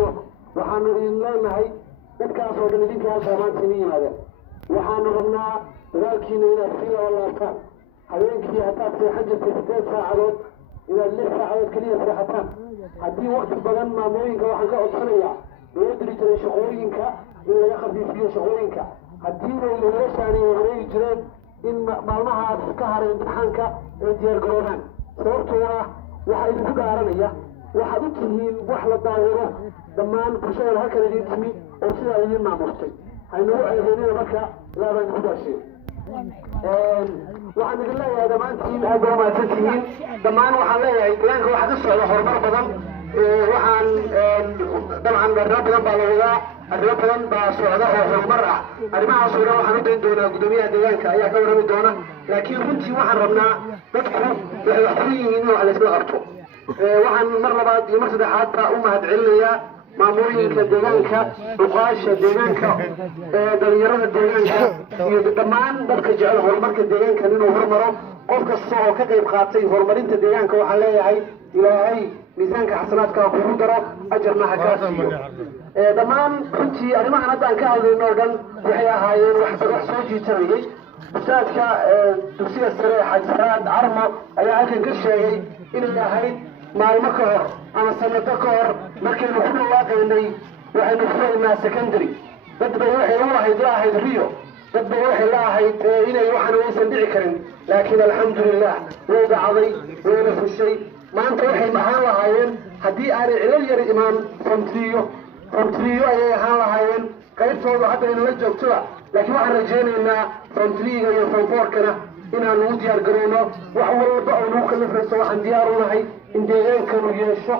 waxaanu idin leenahay dadkaas oo dhan idinkaas maanta idin yimaadeen waxaanu rabnaa dadaalkiina inaad sii laabtaan habeenkii hataad seexan jirtay 8 saacadood inaad 6 saacadood keliya seexataan haddii waqti badan maamooyinka waxaan ka codsanayaa loo diri jiray shaqooyinka in laga khafiifiyo shaqooyinka haddii waylayaashaani ay wareegi jireen in maalmahaas ka haray imtixaanka ay diyaargaroobaan sababtoo ah waxaa idinku dhaaranaya waxaad u tihiin wax la daawado dhammaan bulshada halkan idin timi oo sidaa idin maamustay haynagu ceebeynina marka ilaa baan idinku daasheen waxaan idin leeyahay dhammaantiin aad baa umahadsan tihiin dhammaan waxaan leeyahay deegaanka waxaa ka socda horumar badan waxaan dabcan arrimo badan baa la wadaa arrimo badan baa socda oo horumar ah arrimahaas oo dhan waxaan u dayn doonaa guddoomiyaha deegaanka ayaa ka warrami doona laakiin runtii waxaan rabnaa dadku waxay wax ku yihiin in wax laysla qabto waxaan mar labaad iyo mar saddexaad baa u mahadcelinayaa maamooyinka deegaanka duqaasha deegaanka dhalinyarada deegaanka iyo dhammaan dadka jecel horumarka deegaankan inuu hormaro qof kasta oo ka qayb qaatay horumarinta deegaanka waxaan leeyahay ilaahay miisaanka xasanaadka kugu daro ajarna ha kaa siiyo dhammaan runtii arrimahan haddaan ka hadlayno oo dhan waxay ahaayeen wax soo jiitanayay ustaadka dugsiga sare xajisaad carmo ayaa halkan ka sheegay inay ahayd maalmo ka hor ama sanado ka hor markaynu ku dhawaaqaynay waxaynu furaynaa secondary dad bay waxay la ahayd rio dad bay waxay la ahayd inay waxaan aysan dhici karin laakiin alxamdulilah way dhacday wayna fushay maanta waxay ahaan lahaayeen haddii aanay cilal yar imaan fomtriyo ayay ahaan lahaayeen qaybtoodu hadda inala joogtoba laakiin waxaan rajaynaynaa fomtriga iyo fomfoorkana inaan ugu diyaar garowno wax walba oo nagu kalifayso waxaan diyaar u nahay in deegaankanu yeesho